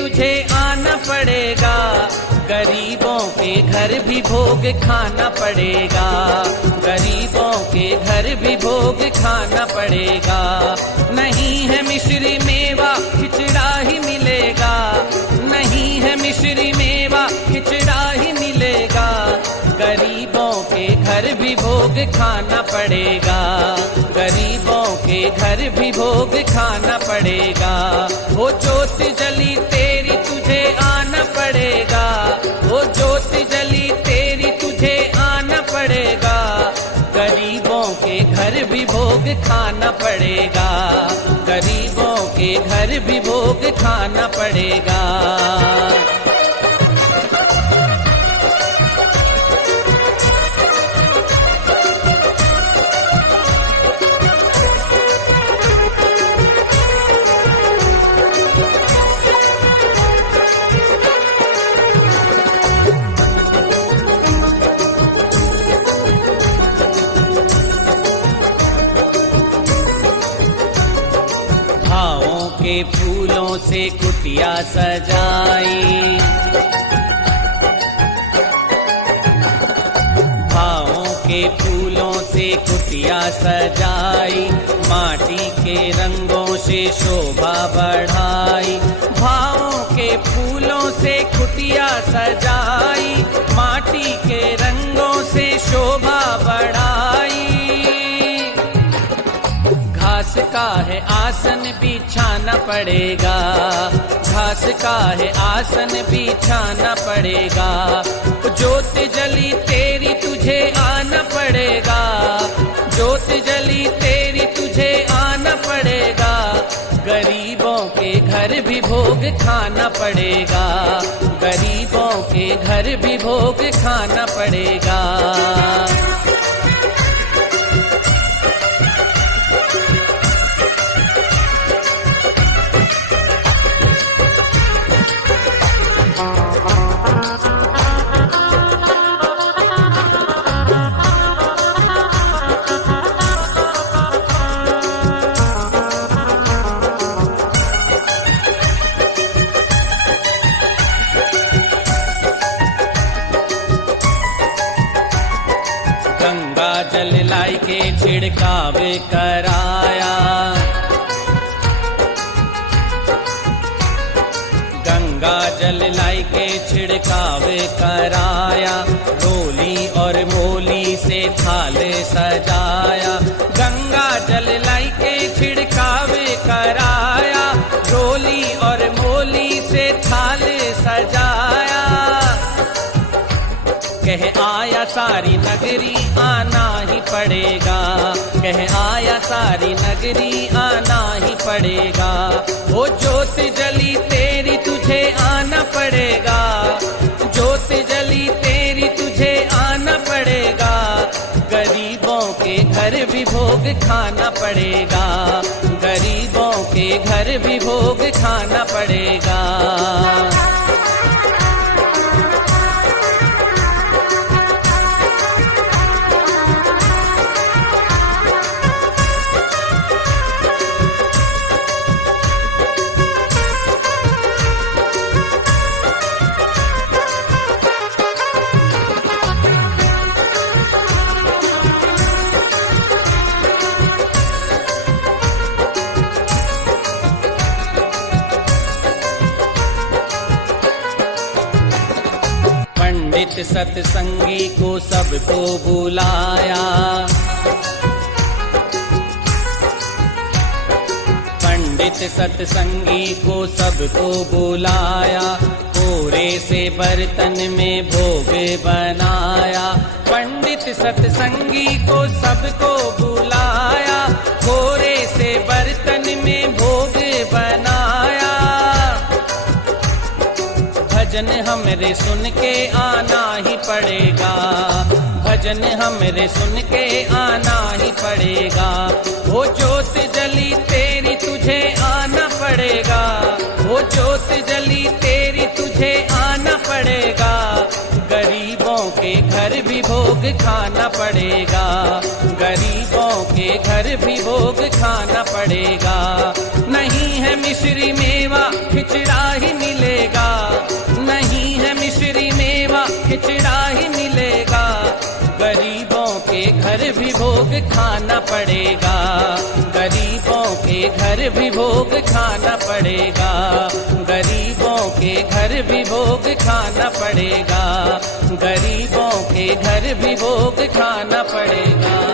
तुझे आना पड़ेगा, गरीबों के घर भी भोग खाना पड़ेगा, गरीबों के घर भी भोग खाना पड़ेगा। नहीं है मिश्री मेवा खिचड़ा ही मिलेगा, नहीं है मिश्री मेवा खिचड़ा ही मिलेगा, गरीबों के घर भी भोग खाना पड़ेगा, गरीबों के घर भी भोग खाना पड़ेगा। वो ज्योति जली तेरी तुझे आना पड़ेगा, वो ज्योति जली तेरी तुझे आना पड़ेगा, गरीबों के घर भी भोग खाना पड़ेगा, गरीबों के घर भी भोग खाना पड़ेगा। भावों के फूलों से कुटिया सजाई, भावों के फूलों से कुटिया सजाई, माटी के रंगों से शोभा बढ़ाई, भावों के फूलों से कुटिया सजाई, माटी के रंगों से शोभा बढ़ाई। घास का है आसन बिछाना पड़ेगा, घास का है आसन बिछाना पड़ेगा, ज्योत जली तेरी तुझे आना पड़ेगा, ज्योत जली तेरी तुझे आना पड़ेगा, गरीबों के घर भी भोग खाना पड़ेगा, गरीबों के घर भी भोग खाना पड़ेगा। गंगा जल लाई के छिड़काव कराया, गंगा जल लाई के छिड़काव कराया, रोली और मोली से थाल सजाया, गंगा जल लाई के छिड़काव कराया, रोली और मोली से थाल सजाया। कह आया सारी नगरी आना ही पड़ेगा, कह आया सारी नगरी आना ही पड़ेगा, वो ज्योत जली तेरी तुझे आना पड़ेगा, ज्योत जली तेरी तुझे आना पड़ेगा, गरीबों के घर भी भोग खाना पड़ेगा, गरीबों के घर भी भोग खाना पड़ेगा। पंडित सत्संगी को सबको बुलाया, पंडित सत्संगी को सबको बुलाया, कोरे से बर्तन में भोग बनाया, पंडित सत्संगी को सबको बुलाया, कोरे से बर्तन में भोग बनाया। भजन हमरे सुन के आना ही पड़ेगा, भजन हमरे सुन के आना ही पड़ेगा, वो ज्योत जली तेरी तुझे आना पड़ेगा, वो ज्योत जली तेरी तुझे आना पड़ेगा, गरीबों के घर भी भोग खाना पड़ेगा, गरीबों के के घर भी भोग खाना पड़ेगा। नहीं है मिश्री मेवा खिचड़ा ही मिलेगा, नहीं है मिश्री मेवा खिचड़ा ही मिलेगा। गरीबों के घर भी भोग खाना पड़ेगा, गरीबों के घर भी भोग खाना पड़ेगा, गरीबों के घर भी भोग खाना पड़ेगा, गरीबों के घर भी भोग खाना पड़ेगा।